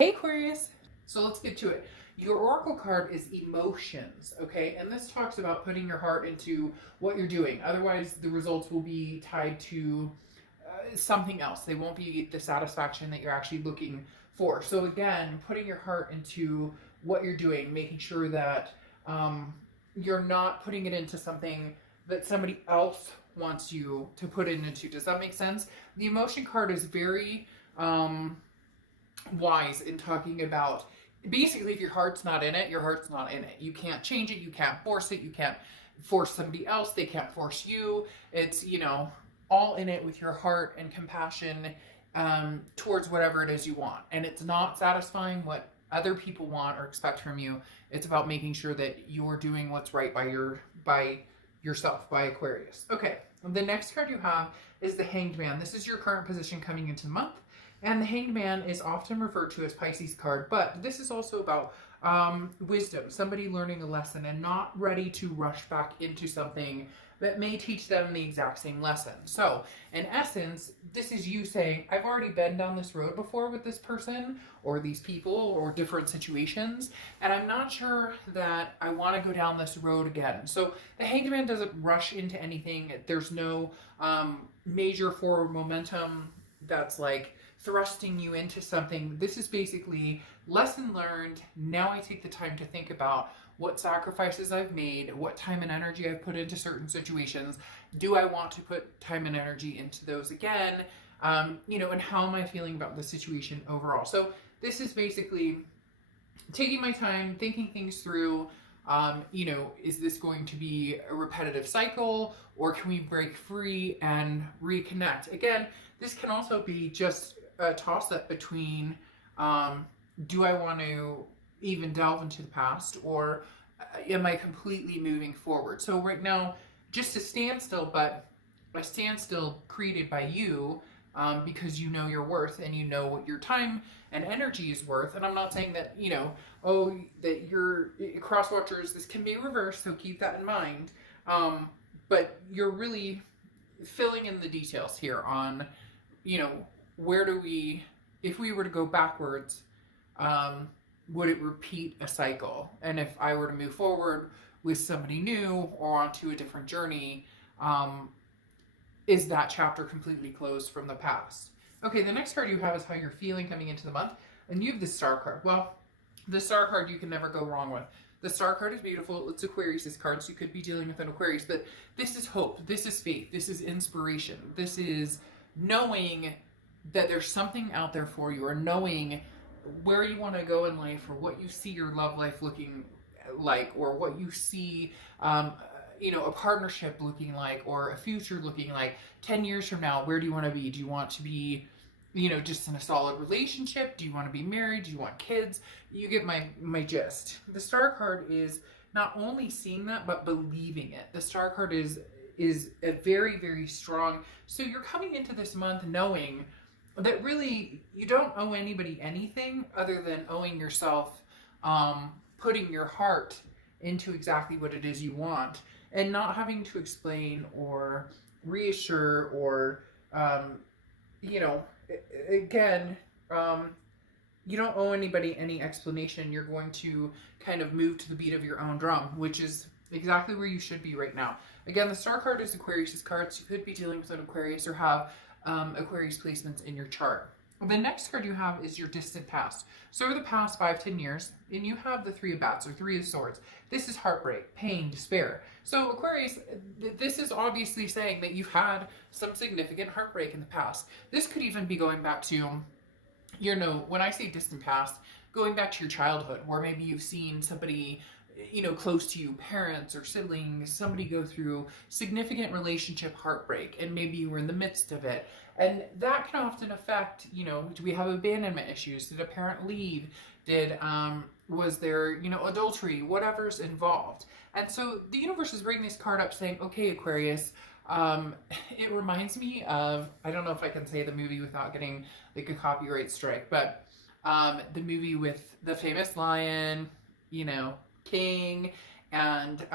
Hey Aquarius! So let's get to it. Your oracle card is emotions, okay? And this talks about putting your heart into what you're doing. Otherwise, the results will be tied to something else. They won't be the satisfaction that you're actually looking for. So again, putting your heart into what you're doing, making sure that you're not putting it into something that somebody else wants you to put it into. Does that make sense? The emotion card is very wise in talking about basically if your heart's not in it, your heart's not in it. You can't change it, you can't force it, you can't force somebody else, they can't force you. It's, all in it with your heart and compassion towards whatever it is you want. And it's not satisfying what other people want or expect from you. It's about making sure that you're doing what's right by yourself, by Aquarius. Okay, the next card you have is the Hanged Man. This is your current position coming into the month. And the Hanged Man is often referred to as Pisces card, but this is also about wisdom, somebody learning a lesson and not ready to rush back into something that may teach them the exact same lesson. So, in essence, this is you saying, I've already been down this road before with this person or these people or different situations, and I'm not sure that I want to go down this road again. So, the Hanged Man doesn't rush into anything. There's no major forward momentum that's like thrusting you into something. This is basically lesson learned. Now I take the time to think about what sacrifices I've made, what time and energy I've put into certain situations. Do I want to put time and energy into those again? And how am I feeling about the situation overall? So this is basically taking my time, thinking things through. Is this going to be a repetitive cycle or can we break free and reconnect? Again, this can also be just a toss up between do I want to even delve into the past or am I completely moving forward? So, right now, just a standstill, but a standstill created by you because you know your worth and you know what your time and energy is worth. And I'm not saying that, that you're cross watchers, this can be reversed, so keep that in mind. But you're really filling in the details here on, where do we, if we were to go backwards, would it repeat a cycle? And if I were to move forward with somebody new or onto a different journey, is that chapter completely closed from the past? Okay, the next card you have is how you're feeling coming into the month. And you have the Star card. Well, the Star card you can never go wrong with. The Star card is beautiful. It's Aquarius' card, so you could be dealing with an Aquarius. But this is hope. This is faith. This is inspiration. This is knowing that there's something out there for you, or knowing where you want to go in life, or what you see your love life looking like, or what you see a partnership looking like, or a future looking like 10 years from now. Where do you want to be? Do you want to be just in a solid relationship? Do you want to be married? Do you want kids? You get my gist. The Star card is not only seeing that but believing it. The Star card is a very, very strong. So you're coming into this month knowing that really you don't owe anybody anything other than owing yourself, putting your heart into exactly what it is you want and not having to explain or reassure or again, you don't owe anybody any explanation. You're going to kind of move to the beat of your own drum, which is exactly where you should be right now. Again, the Star card is Aquarius' card, so you could be dealing with an Aquarius or have Aquarius placements in your chart. The next card you have is your distant past. So over the past 5-10 years, and you have the Three of Bats or Three of Swords. This is heartbreak, pain, despair. So Aquarius, this is obviously saying that you've had some significant heartbreak in the past. This could even be going back to, when I say distant past, going back to your childhood, where maybe you've seen somebody close to you, parents or siblings, somebody go through significant relationship heartbreak, and maybe you were in the midst of it. And that can often affect, do we have abandonment issues? Did a parent leave? Was there, adultery? Whatever's involved. And so the universe is bringing this card up saying, okay, Aquarius, it reminds me of, I don't know if I can say the movie without getting like a copyright strike, but the movie with the famous lion, king, and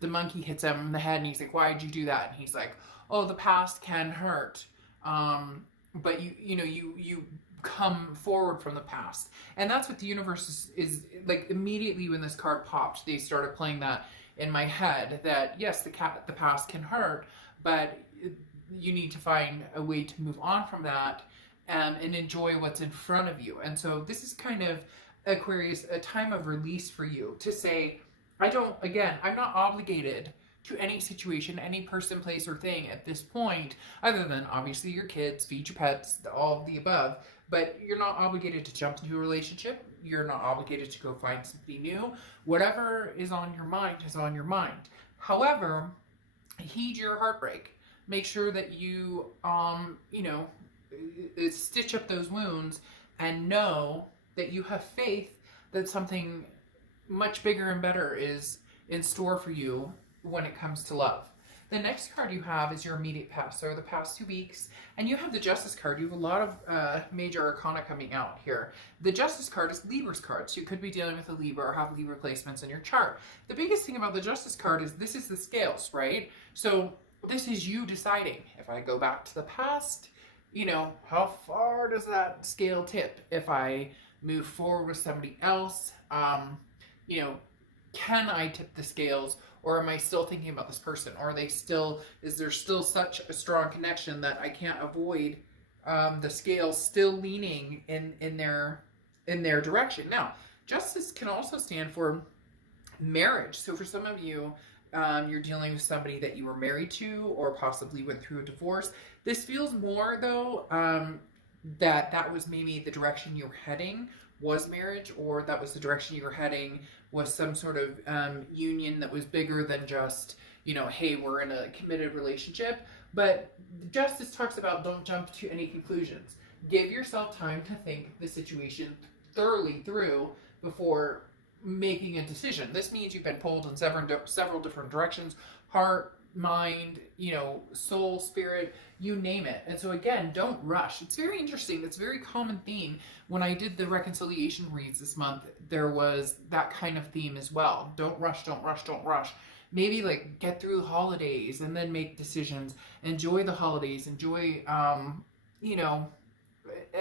the monkey hits him in the head and he's like, why'd you do that? And he's like, oh, the past can hurt, but you come forward from the past. And that's what the universe is like. Immediately when this card popped, they started playing that in my head, that yes, the past can hurt, but you need to find a way to move on from that, and enjoy what's in front of you. And so this is kind of, Aquarius, a time of release for you to say, I'm not obligated to any situation, any person, place, or thing at this point, other than obviously your kids, feed your pets, all of the above. But you're not obligated to jump into a relationship. You're not obligated to go find somebody new. Whatever is on your mind is on your mind. However, heed your heartbreak. Make sure that you, stitch up those wounds and know that you have faith that something much bigger and better is in store for you when it comes to love. The next card you have is your immediate past, so the past 2 weeks, and you have the Justice card. You have a lot of major arcana coming out here. The Justice card is Libra's card, so you could be dealing with a Libra or have Libra placements in your chart. The biggest thing about the Justice card is this is the scales, right? So this is you deciding, if I go back to the past, how far does that scale tip? If I move forward with somebody else, can I tip the scales, or am I still thinking about this person? Or is there still such a strong connection that I can't avoid the scales still leaning in their direction? Now, Justice can also stand for marriage. So for some of you, you're dealing with somebody that you were married to or possibly went through a divorce. This feels more, though, that was maybe the direction you were heading was marriage, or that was the direction you were heading was some sort of union that was bigger than just, hey, we're in a committed relationship. But Justice talks about don't jump to any conclusions. Give yourself time to think the situation thoroughly through before making a decision. This means you've been pulled in several different directions: heart, mind, soul, spirit, you name it. And so again, don't rush. It's very interesting. It's a very common theme. When I did the reconciliation reads this month, there was that kind of theme as well. Don't rush, don't rush, don't rush. Maybe get through the holidays and then make decisions. Enjoy the holidays. Enjoy,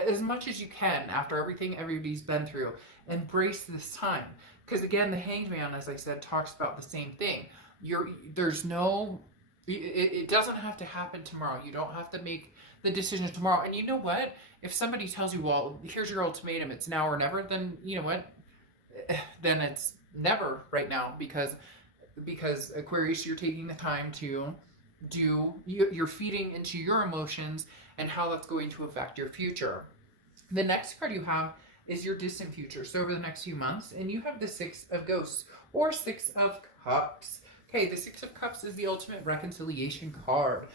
as much as you can after everything everybody's been through. Embrace this time. Because again, the Hanged Man, as I said, talks about the same thing. It doesn't have to happen tomorrow. You don't have to make the decision tomorrow. And you know what? If somebody tells you, well, here's your ultimatum, it's now or never, then you know what? Then it's never right now, because Aquarius, you're taking the time to you're feeding into your emotions and how that's going to affect your future. The next card you have is your distant future. So over the next few months, and you have the Six of Ghosts or Six of Cups. Okay, the Six of Cups is the ultimate reconciliation card.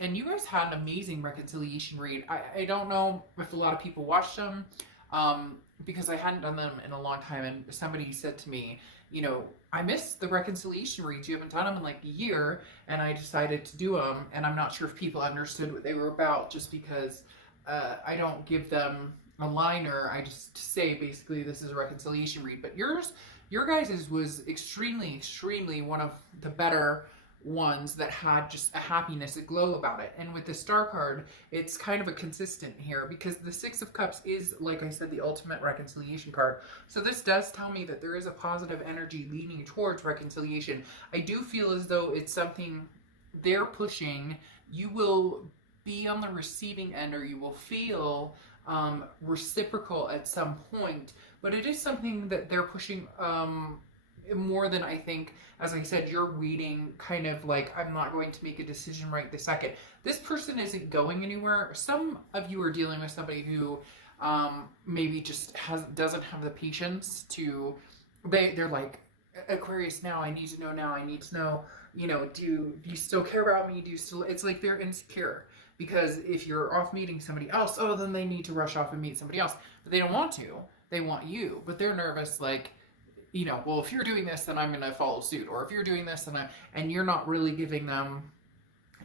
And you guys had an amazing reconciliation read. I don't know if a lot of people watched them, because I hadn't done them in a long time, and somebody said to me, I missed the reconciliation reads. You haven't done them in a year, and I decided to do them, and I'm not sure if people understood what they were about, just because I don't give them a liner. I just say basically this is a reconciliation read. But your guys' was extremely, extremely one of the better ones that had just a happiness, a glow about it. And with the Star card, it's kind of a consistent here, because the Six of Cups is, like I said, the ultimate reconciliation card. So this does tell me that there is a positive energy leaning towards reconciliation. I do feel as though it's something they're pushing. You will be on the receiving end, or you will feel reciprocal at some point, but it is something that they're pushing more than I think. As I said, you're waiting, kind of I'm not going to make a decision right this second. This person isn't going anywhere. Some of you are dealing with somebody who maybe just doesn't have the patience to, they're like, Aquarius, now I need to know, now I need to know, do you still care about me? It's like they're insecure. Because if you're off meeting somebody else, then they need to rush off and meet somebody else. But they don't want to. They want you. But they're nervous, well, if you're doing this, then I'm going to follow suit. Or if you're doing this, and you're not really giving them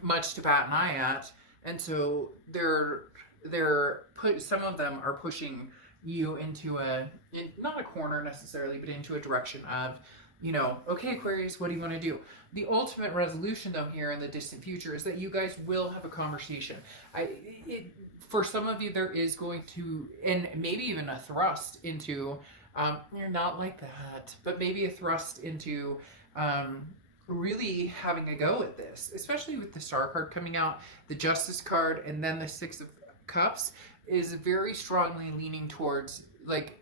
much to bat an eye at. And so some of them are pushing you into not a corner necessarily, but into a direction of, you know, okay, Aquarius, what do you want to do? The ultimate resolution, though, here in the distant future is that you guys will have a conversation. For some of you, there is going to, and maybe even a thrust into, you're not like that, but maybe a thrust into really having a go at this, especially with the Star card coming out, the Justice card, and then the Six of Cups is very strongly leaning towards, like,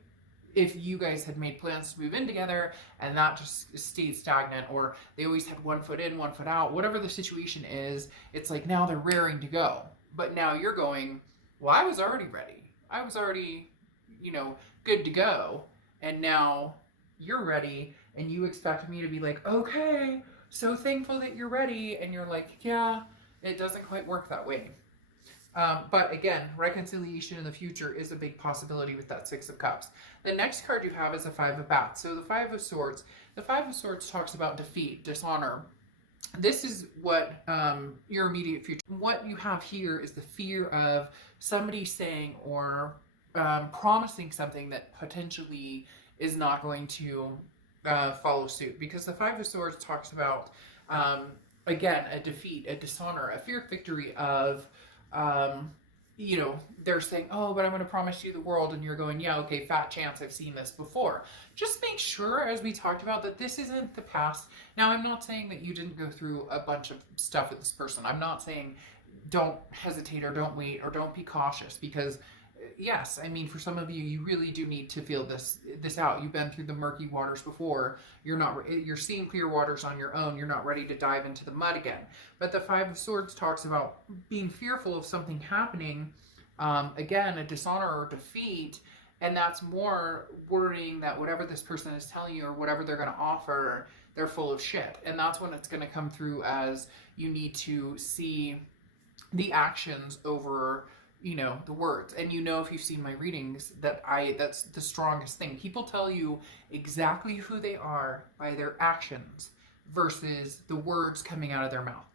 if you guys had made plans to move in together and that just stayed stagnant, or they always had one foot in, one foot out, whatever the situation is, it's like now they're raring to go. But now you're going, well, I was already ready. I was already, you know, good to go. And now you're ready and you expect me to be like, okay, so thankful that you're ready. And you're like, yeah, it doesn't quite work that way. But again, reconciliation in the future is a big possibility with that Six of Cups. The next card you have is a Five of Bats. So the Five of Swords. The Five of Swords talks about defeat, dishonor. This is what your immediate future. What you have here is the fear of somebody saying or promising something that potentially is not going to follow suit. Because the Five of Swords talks about, again, a defeat, a dishonor, a fear of victory of... you know, they're saying, oh, but I'm going to promise you the world. And you're going, yeah, okay, fat chance, I've seen this before. Just make sure, as we talked about, that this isn't the past. Now, I'm not saying that you didn't go through a bunch of stuff with this person. I'm not saying don't hesitate or don't wait or don't be cautious, because yes, I mean, for some of you, you really do need to feel this out. You've been through the murky waters before. You're seeing clear waters on your own. You're not ready to dive into the mud again. But the Five of Swords talks about being fearful of something happening, again, a dishonor or defeat, and that's more worrying that whatever this person is telling you or whatever they're going to offer, they're full of shit. And that's when it's going to come through as you need to see the actions over, you know, the words. And you know, if you've seen my readings, that's the strongest thing. People tell you exactly who they are by their actions versus the words coming out of their mouth.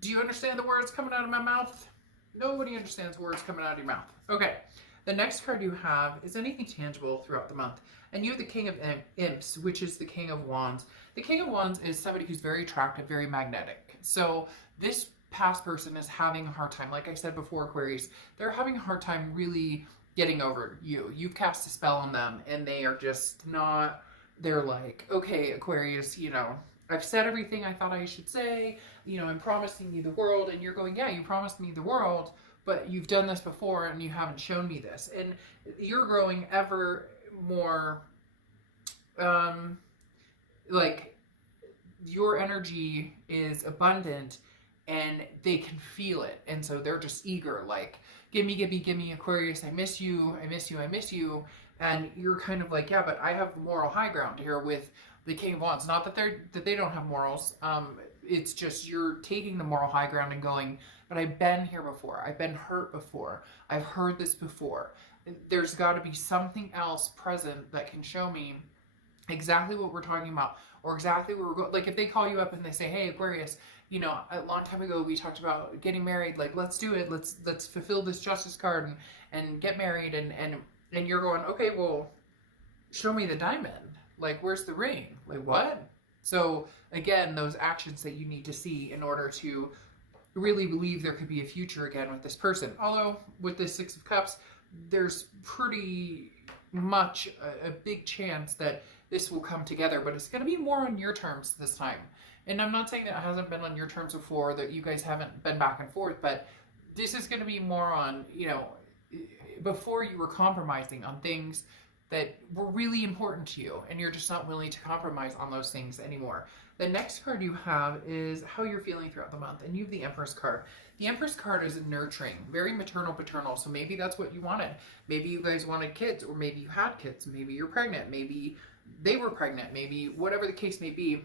Do you understand the words coming out of my mouth? Nobody understands words coming out of your mouth. Okay. The next card you have is anything tangible throughout the month. And you have the King of Imps, which is the King of Wands. The King of Wands is somebody who's very attractive, very magnetic. So this past person is having a hard time. Like I said before, Aquarius, they're having a hard time really getting over you. You've cast a spell on them and they are just not, they're like, okay, Aquarius, you know, I've said everything I thought I should say, you know, I'm promising you the world. And you're going, yeah, you promised me the world, but you've done this before and you haven't shown me this. And you're growing ever more, like, your energy is abundant and they can feel it. And so they're just eager, like, gimme, Aquarius, I miss you. And you're kind of like, yeah, but I have moral high ground here with the King of Wands. Not that they don't have morals. It's just you're taking the moral high ground and going, but I've been here before. I've been hurt before. I've heard this before. There's got to be something else present that can show me exactly what we're talking about, or exactly where we're going. Like if they call you up and they say, hey, Aquarius, you know, a long time ago we talked about getting married. Like, let's do it. Let's fulfill this Justice card and get married. And you're going, okay, well, show me the diamond. Like, where's the ring? Like, what? So again, those actions that you need to see in order to really believe there could be a future again with this person. Although with the Six of Cups, there's pretty much a big chance that this will come together, but it's going to be more on your terms this time. And I'm not saying that it hasn't been on your terms before, that you guys haven't been back and forth, but this is going to be more on, you know, before you were compromising on things that were really important to you, and you're just not willing to compromise on those things anymore. The next card you have is how you're feeling throughout the month, and you have the Empress card. The Empress card is nurturing, very maternal, paternal, so maybe that's what you wanted. Maybe you guys wanted kids, or maybe you had kids, maybe you're pregnant, maybe they were pregnant, maybe whatever the case may be.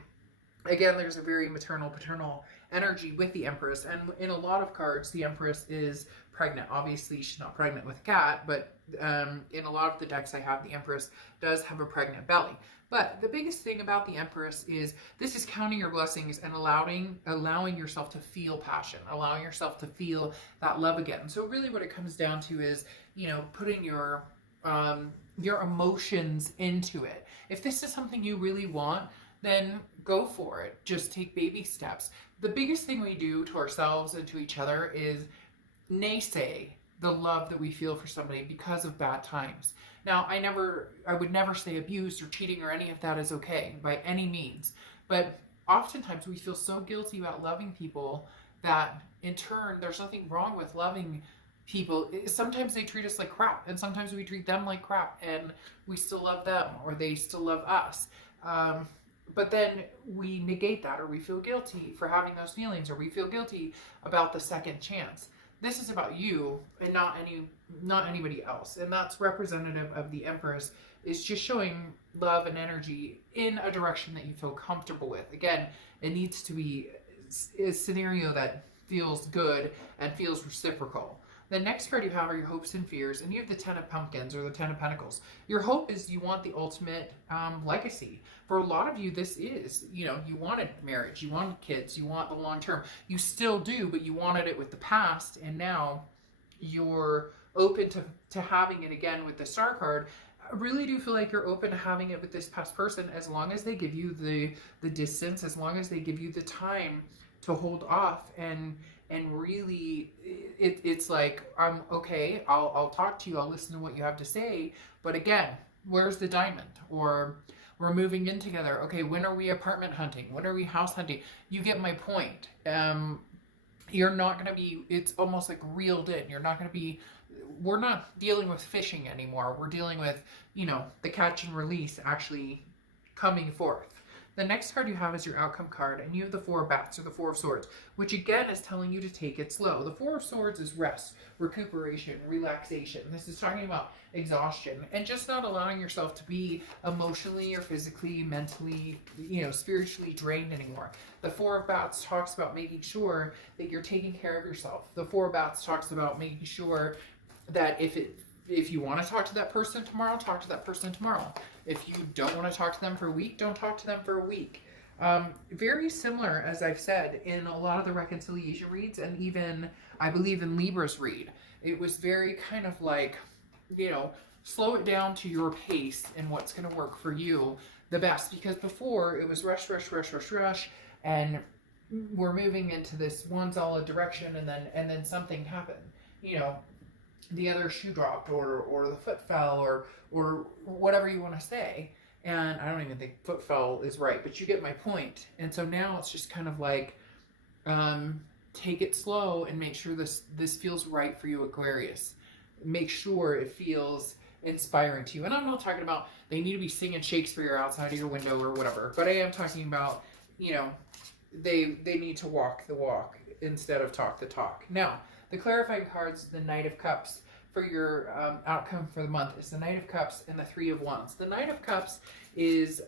Again, there's a very maternal, paternal energy with the Empress, and in a lot of cards, the Empress is pregnant. Obviously, she's not pregnant with a cat, but in a lot of the decks I have, the Empress does have a pregnant belly. But the biggest thing about the Empress is this is counting your blessings and allowing yourself to feel passion, allowing yourself to feel that love again. So really what it comes down to is, you know, putting your emotions into it. If this is something you really want, then go for it. Just take baby steps. The biggest thing we do to ourselves and to each other is naysay the love that we feel for somebody because of bad times. Now, I would never say abuse or cheating or any of that is okay by any means. But oftentimes we feel so guilty about loving people that in turn, there's nothing wrong with loving people. Sometimes they treat us like crap, and sometimes we treat them like crap, and we still love them, or they still love us. But then we negate that, or we feel guilty for having those feelings, or we feel guilty about the second chance. This is about you and not anybody else. And that's representative of the Empress, is just showing love and energy in a direction that you feel comfortable with. Again, it needs to be a scenario that feels good and feels reciprocal. The next card you have are your hopes and fears, and you have the Ten of Pumpkins, or the Ten of Pentacles. Your hope is you want the ultimate legacy. For a lot of you, this is, you wanted marriage, you wanted kids, you want the long term. You still do, but you wanted it with the past, and now you're open to having it again with the Star card. I really do feel like you're open to having it with this past person, as long as they give you the distance, as long as they give you the time to hold off and really it's like, I'm okay, I'll talk to you, I'll listen to what you have to say, but again, where's the diamond? Or we're moving in together. Okay, when are we apartment hunting? When are we house hunting? You get my point. You're not going to be, it's almost like reeled in. You're not going to be, we're not dealing with fishing anymore. We're dealing with, the catch and release actually coming forth. The next card you have is your outcome card, and you have the Four of Bats, or the Four of Swords, which again is telling you to take it slow. The Four of Swords is rest, recuperation, relaxation. This is talking about exhaustion and just not allowing yourself to be emotionally or physically, mentally, spiritually drained anymore. The Four of Bats talks about making sure that you're taking care of yourself. The Four of Bats talks about making sure that if you want to talk to that person tomorrow, talk to that person tomorrow. If you don't want to talk to them for a week, don't talk to them for a week. Very similar, as I've said, in a lot of the reconciliation reads, and even, I believe, in Libra's read. It was very kind of like, slow it down to your pace and what's going to work for you the best. Because before, it was rush, rush, rush, rush, rush, and we're moving into this one solid direction, and then something happened. The other shoe dropped, or the foot fell, or whatever you want to say. And I don't even think foot fell is right, but you get my point. And so now it's just kind of like, take it slow and make sure this feels right for you, Aquarius. Make sure it feels inspiring to you. And I'm not talking about they need to be singing Shakespeare outside of your window or whatever, but I am talking about, they need to walk the walk instead of talk the talk. Now, the clarifying cards, the Knight of Cups, for your outcome for the month is the Knight of Cups and the Three of Wands. The Knight of Cups is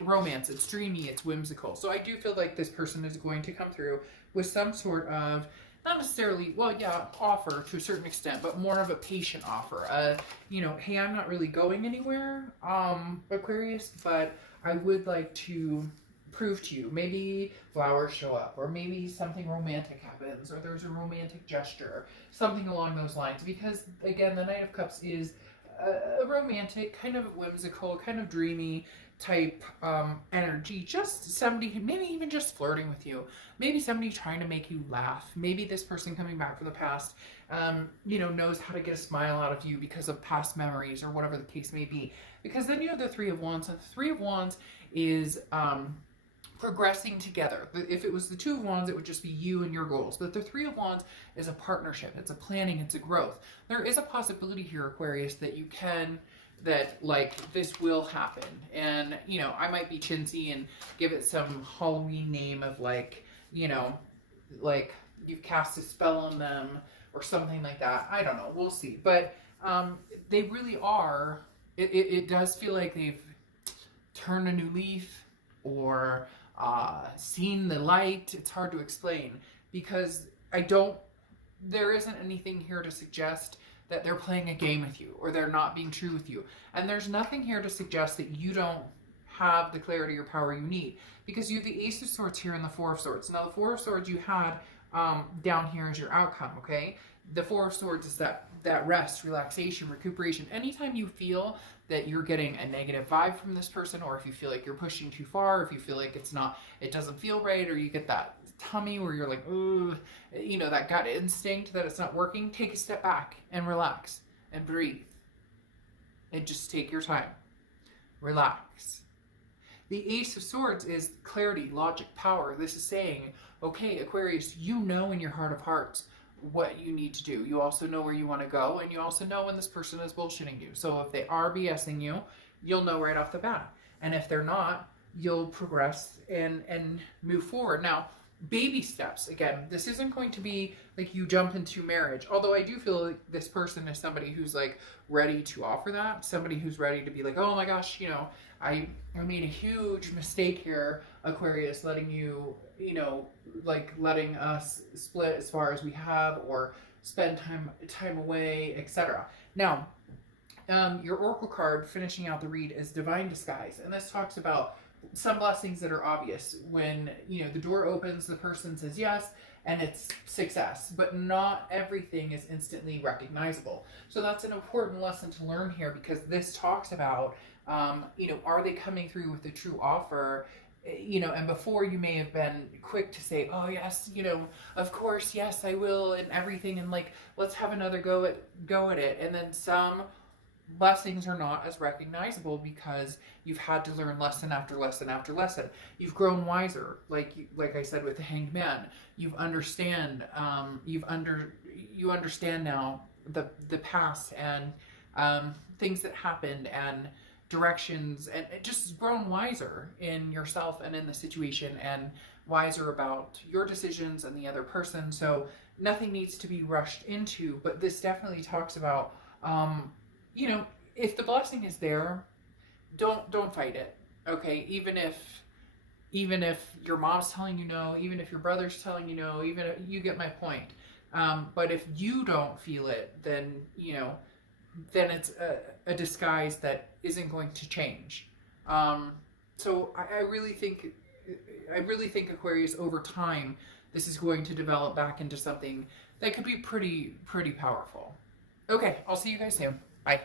romance. It's dreamy. It's whimsical. So I do feel like this person is going to come through with some sort of, not necessarily, offer to a certain extent, but more of a patient offer. Hey, I'm not really going anywhere, Aquarius, but I would like to prove to you. Maybe flowers show up, or maybe something romantic happens, or there's a romantic gesture, something along those lines. Because again, the Knight of Cups is a romantic, kind of whimsical, kind of dreamy type energy. Just somebody, maybe even just flirting with you, maybe somebody trying to make you laugh, maybe this person coming back from the past knows how to get a smile out of you because of past memories, or whatever the case may be. Because then you have the Three of Wands, and the Three of Wands is progressing together. If it was the Two of Wands, it would just be you and your goals. But the Three of Wands is a partnership. It's a planning. It's a growth. There is a possibility here, Aquarius, that this will happen. And, I might be chintzy and give it some Halloween name of like you've cast a spell on them or something like that. I don't know. We'll see. But they really are, it does feel like they've turned a new leaf, or seen the light. It's hard to explain, because there isn't anything here to suggest that they're playing a game with you, or they're not being true with you. And there's nothing here to suggest that you don't have the clarity or power you need, because you have the Ace of Swords here and the Four of Swords. Now, the Four of Swords you had down here is your outcome, okay? The Four of Swords is that that rest, relaxation, recuperation. Anytime you feel that you're getting a negative vibe from this person, or if you feel like you're pushing too far, if you feel like it doesn't feel right, or you get that tummy where you're like, ooh, you know, that gut instinct that it's not working, take a step back and relax and breathe and just take your time. Relax. The Ace of Swords is clarity, logic, power. This is saying, okay, Aquarius, you know in your heart of hearts what you need to do. You also know where you want to go, and you also know when this person is bullshitting you. So if they are BSing you, you'll know right off the bat. And if they're not, you'll progress and move forward. Now, baby steps. Again, this isn't going to be like you jump into marriage. Although I do feel like this person is somebody who's like ready to offer that. Somebody who's ready to be like, oh my gosh, you know, I made a huge mistake here, Aquarius, letting you, you know, like letting us split as far as we have, or spend time away, etc. Now, your oracle card finishing out the read is Divine Disguise, and this talks about some blessings that are obvious when, you know, the door opens, the person says yes, and it's success, but not everything is instantly recognizable. So that's an important lesson to learn here, because this talks about, you know, are they coming through with a true offer? You know, and before you may have been quick to say, oh yes, you know, of course, yes, I will, and everything, and like, let's have another go at it. And then some blessings are not as recognizable because you've had to learn lesson after lesson after lesson. You've grown wiser, like I said with the Hanged Man. You understand now the past and things that happened and directions, and just grown wiser in yourself and in the situation, and wiser about your decisions and the other person. So nothing needs to be rushed into, but this definitely talks about you know, if the blessing is there, don't fight it. Okay, even if your mom's telling you no, even if your brother's telling you no, even if, you get my point. But if you don't feel it, then, you know, then it's a disguise that isn't going to change. So I really think Aquarius, over time, this is going to develop back into something that could be pretty powerful. Okay, I'll see you guys soon. Bye.